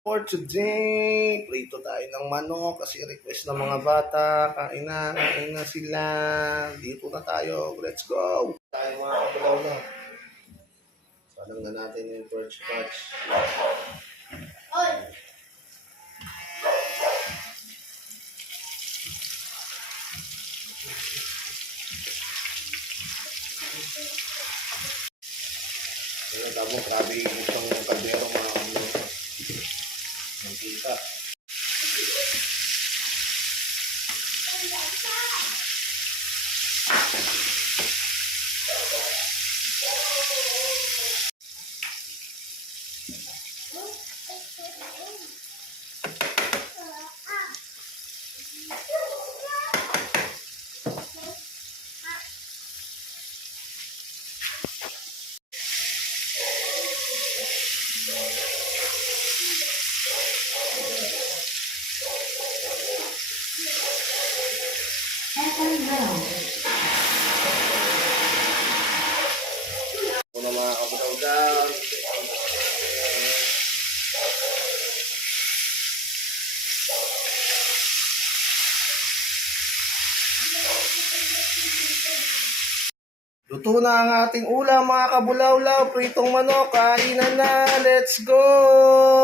For today, prito tayo ng manok kasi request ng mga bata. Kain na sila. Dito na tayo. Let's go! Tayo mga kabulaw na. Salang na natin yung first batch. Ayan, tamo, grabe itong kaldero mga kabulaw. Mantika. Una mga kabulaw dyan. Luto na ang ating ulam mga kabulawlaw. Pritong manok. Kainan na. Let's go!